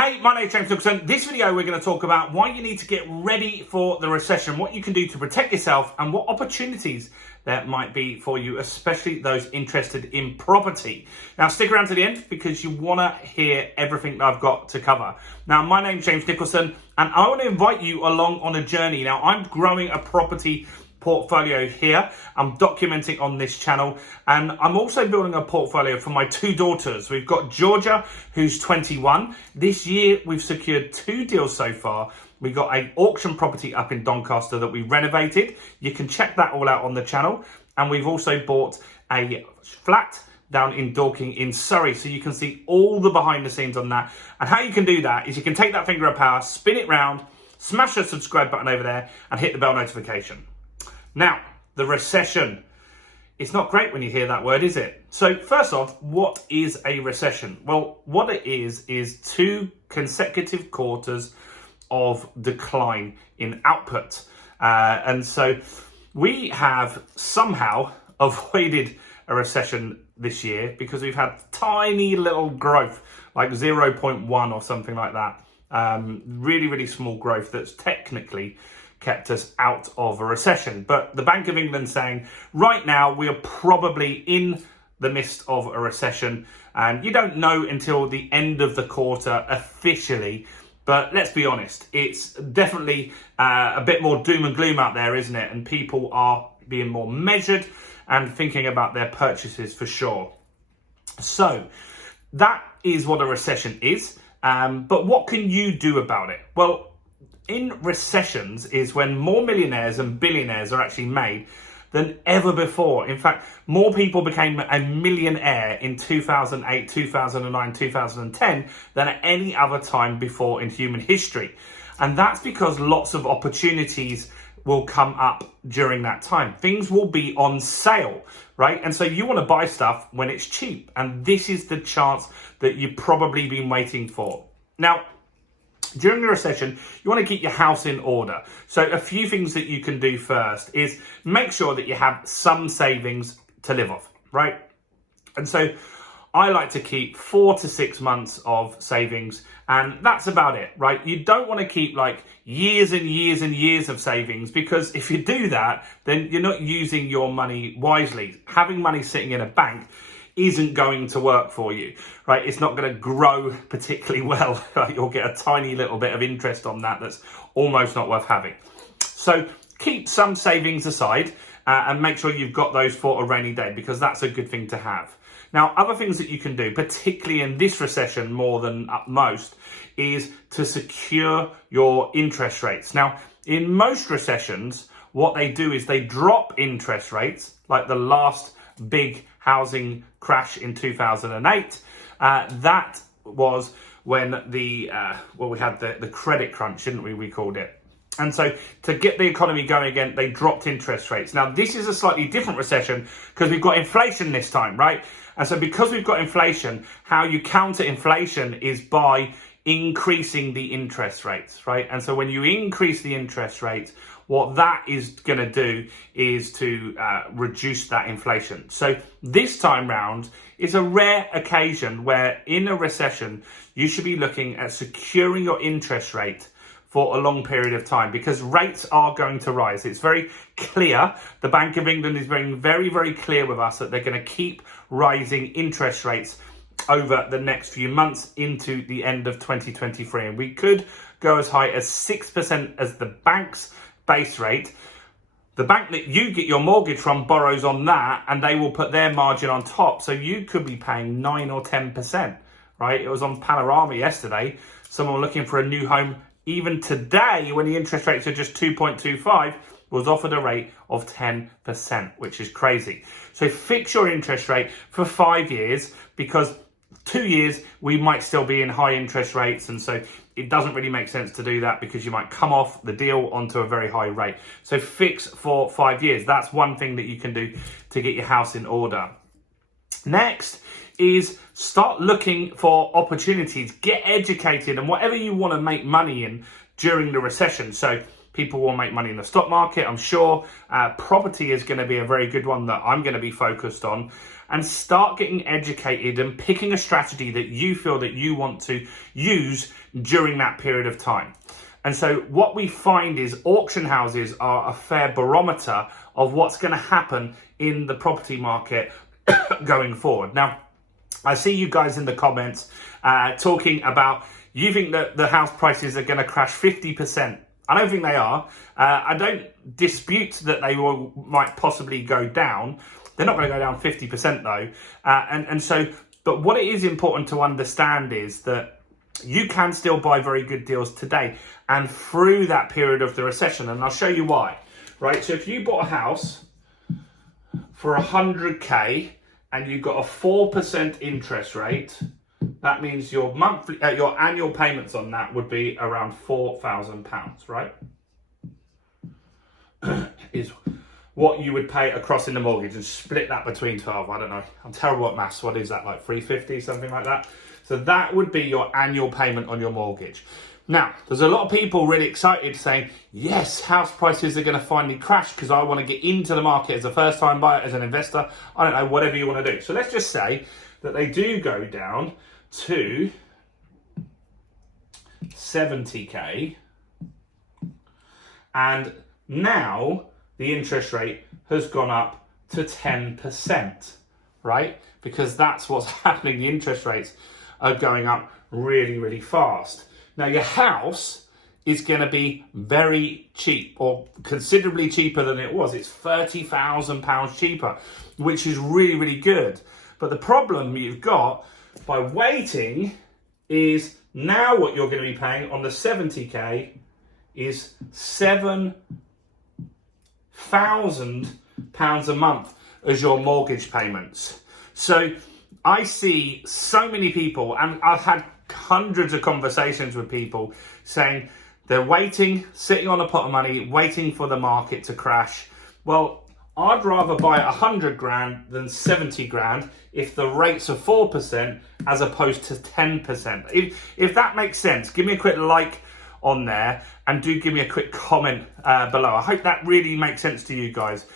Hey, my name's James Nicholson. This video we're going to talk about why you need to get ready for the recession, what you can do to protect yourself and what opportunities there might be for you, especially those interested in property. Now stick around to the end because you want to hear everything that I've got to cover. Now my name's James Nicholson and I want to invite you along on a journey. Now I'm growing a property portfolio here. I'm documenting on this channel and I'm also building a portfolio for my two daughters. We've got Georgia, who's 21. This year we've secured 2 deals so far. We got an auction property up in Doncaster that we renovated. You can check that all out on the channel. And we've also bought a flat down in Dorking in Surrey, so you can see all the behind the scenes on that. And how you can do that is you can take that finger of power, spin it round, smash the subscribe button over there and hit the bell notification. Now, the recession. It's not great when you hear that word, is it? So first off, what is a recession? Well, what it is 2 consecutive quarters of decline in output. And so we have somehow avoided a recession this year because we've had tiny little growth, like 0.1 or something like that. Really, really small growth that's technically kept us out of a recession. But the Bank of England saying right now we are probably in the midst of a recession, and you don't know until the end of the quarter officially. But let's be honest, it's definitely a bit more doom and gloom out there, isn't it? And people are being more measured and thinking about their purchases for sure. So that is what a recession is. But what can you do about it? Well, in recessions is when more millionaires and billionaires are actually made than ever before. In fact, more people became a millionaire in 2008, 2009, 2010 than at any other time before in human history. And that's because lots of opportunities will come up during that time. Things will be on sale, right? And so you want to buy stuff when it's cheap. And this is the chance that you've probably been waiting for. Now, during the recession, you want to keep your house in order. So a few things that you can do first is make sure that you have some savings to live off, right? And so I like to keep 4 to 6 months of savings, and that's about it, right? You don't want to keep like years and years and years of savings, because if you do that, then you're not using your money wisely. Having money sitting in a bank isn't going to work for you, right? It's not going to grow particularly well. You'll get a tiny little bit of interest on that that's almost not worth having. So keep some savings aside and make sure you've got those for a rainy day, because that's a good thing to have. Now, other things that you can do, particularly in this recession more than most, is to secure your interest rates. Now, in most recessions, what they do is they drop interest rates, like the last big housing crash in 2008. That was when we had the credit crunch, didn't we? We called it. And so to get the economy going again, they dropped interest rates. Now, this is a slightly different recession because we've got inflation this time, right? And so because we've got inflation, how you counter inflation is by increasing the interest rates, right? And so when you increase the interest rates, what that is going to do is to reduce that inflation. So this time round is a rare occasion where in a recession, you should be looking at securing your interest rate for a long period of time, because rates are going to rise. It's very clear. The Bank of England is being very, very clear with us that they're going to keep rising interest rates over the next few months into the end of 2023. And we could go as high as 6% as the bank's base rate. The bank that you get your mortgage from borrows on that, and they will put their margin on top. So you could be paying 9 or 10%, right? It was on Panorama yesterday. Someone looking for a new home, even today, when the interest rates are just 2.25, was offered a rate of 10%, which is crazy. So fix your interest rate for 5 years, because 2 years, we might still be in high interest rates. And so it doesn't really make sense to do that, because you might come off the deal onto a very high rate. So fix for 5 years. That's one thing that you can do to get your house in order. Next is start looking for opportunities. Get educated and whatever you want to make money in during the recession. So people will make money in the stock market, I'm sure. Property is going to be a very good one that I'm going to be focused on. and start getting educated and picking a strategy that you feel that you want to use during that period of time. And so what we find is auction houses are a fair barometer of what's going to happen in the property market going forward. Now, I see you guys in the comments talking about you think that the house prices are going to crash 50%. I don't think they are. I don't dispute that they might possibly go down. They're not going to go down 50% though. But what it is important to understand is that you can still buy very good deals today and through that period of the recession. And I'll show you why, right? So if you bought a house for 100K and you got a 4% interest rate, that means your annual payments on that would be around £4,000, right? Is what you would pay across in the mortgage, and split that between 12. I don't know. I'm terrible at maths. What is that, like 350, something like that? So that would be your annual payment on your mortgage. Now, there's a lot of people really excited saying, yes, house prices are going to finally crash because I want to get into the market as a first-time buyer, as an investor. I don't know, whatever you want to do. So let's just say that they do go down to 70K, and now the interest rate has gone up to 10%, right? Because that's what's happening. The interest rates are going up really, really fast. Now your house is going to be very cheap, or considerably cheaper than it was. It's £30,000 cheaper, which is really, really good. But the problem you've got by waiting is now what you're going to be paying on the 70K is £7,000 a month as your mortgage payments. So I see so many people, and I've had hundreds of conversations with people saying they're waiting, sitting on a pot of money, waiting for the market to crash. Well, I'd rather buy 100 grand than 70 grand if the rates are 4% as opposed to 10%. If that makes sense, give me a quick like on there and do give me a quick comment below. I hope that really makes sense to you guys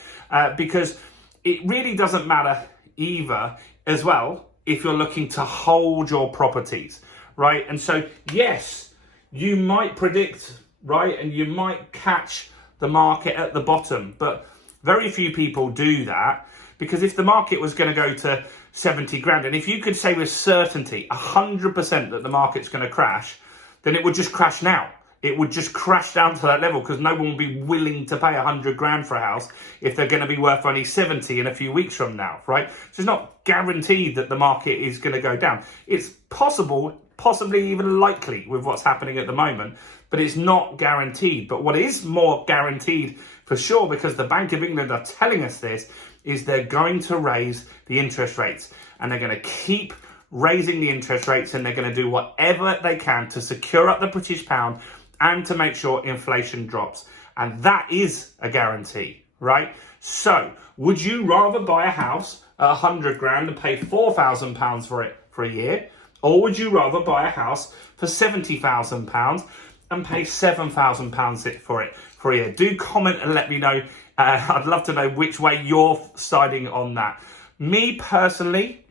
because it really doesn't matter either as well if you're looking to hold your properties, right? And so, yes, you might predict, right? And you might catch the market at the bottom, but very few people do that, because if the market was going to go to 70 grand, and if you could say with certainty 100% that the market's going to crash, then it would just crash now. It would just crash down to that level because no one would be willing to pay 100 grand for a house if they're going to be worth only 70 in a few weeks from now, right? So it's not guaranteed that the market is going to go down. It's possible, possibly even likely with what's happening at the moment, but it's not guaranteed. But what is more guaranteed for sure, because the Bank of England are telling us this, is they're going to raise the interest rates, and they're going to keep raising the interest rates, and they're going to do whatever they can to secure up the British pound and to make sure inflation drops. And that is a guarantee, right? So would you rather buy a house at 100 grand and pay £4,000 for it for a year? Or would you rather buy a house for £70,000 and pay £7,000 for it for a year? Do comment and let me know. I'd love to know which way you're siding on that. Me personally,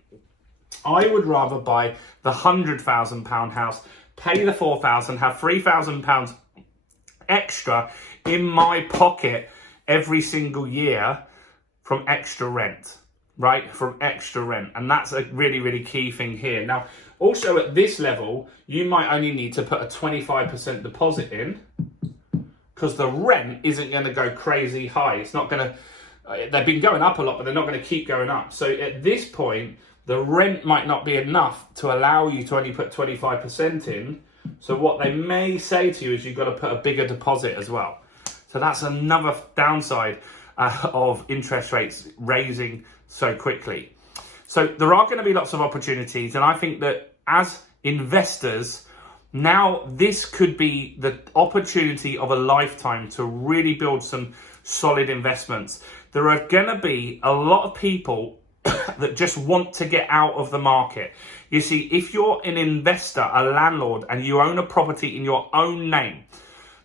I would rather buy the £100,000 house, pay the £4,000, have £3,000 extra in my pocket every single year from extra rent, right? From extra rent. And that's a really, really key thing here. Now, also at this level, you might only need to put a 25% deposit in, because the rent isn't going to go crazy high. It's not going to, they've been going up a lot, but they're not going to keep going up. So at this point, the rent might not be enough to allow you to only put 25% in. So what they may say to you is you've got to put a bigger deposit as well. So that's another downside of interest rates raising so quickly. So there are going to be lots of opportunities. And I think that as investors, now this could be the opportunity of a lifetime to really build some solid investments. There are going to be a lot of people that just want to get out of the market. You see, if you're an investor, a landlord, and you own a property in your own name,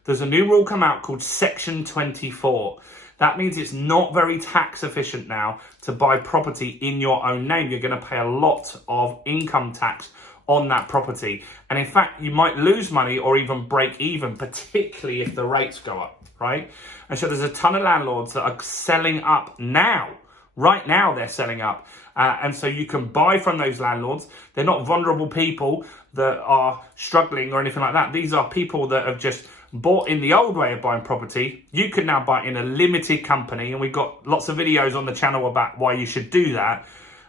there's a new rule come out called Section 24. That means it's not very tax efficient now to buy property in your own name. You're going to pay a lot of income tax on that property. And in fact, you might lose money or even break even, particularly if the rates go up, right? And so there's a ton of landlords that are selling up now. Right now, they're selling up. And so you can buy from those landlords. They're not vulnerable people that are struggling or anything like that. These are people that have just bought in the old way of buying property. You can now buy in a limited company, and we've got lots of videos on the channel about why you should do that.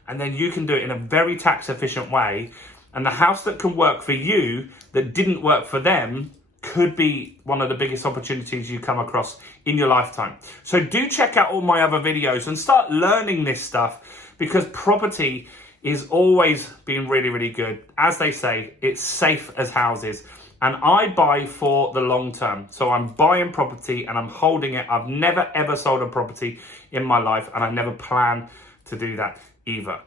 And then you can do it in a very tax efficient way. And the house that can work for you that didn't work for them could be one of the biggest opportunities you come across in your lifetime. So do check out all my other videos and start learning this stuff, because property is always been really, really good. As they say, it's safe as houses. And I buy for the long term. So I'm buying property and I'm holding it. I've never, ever sold a property in my life, and I never plan to do that either.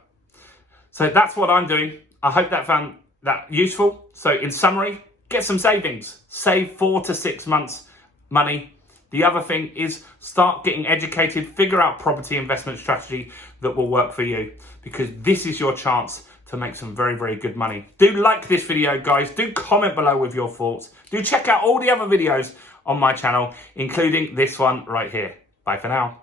So that's what I'm doing. I hope that found that useful. So in summary, get some savings. Save 4 to 6 months money. The other thing is start getting educated, figure out property investment strategy that will work for you, because this is your chance to make some very, very good money. Do like this video, guys. Do comment below with your thoughts. Do check out all the other videos on my channel, including this one right here. Bye for now.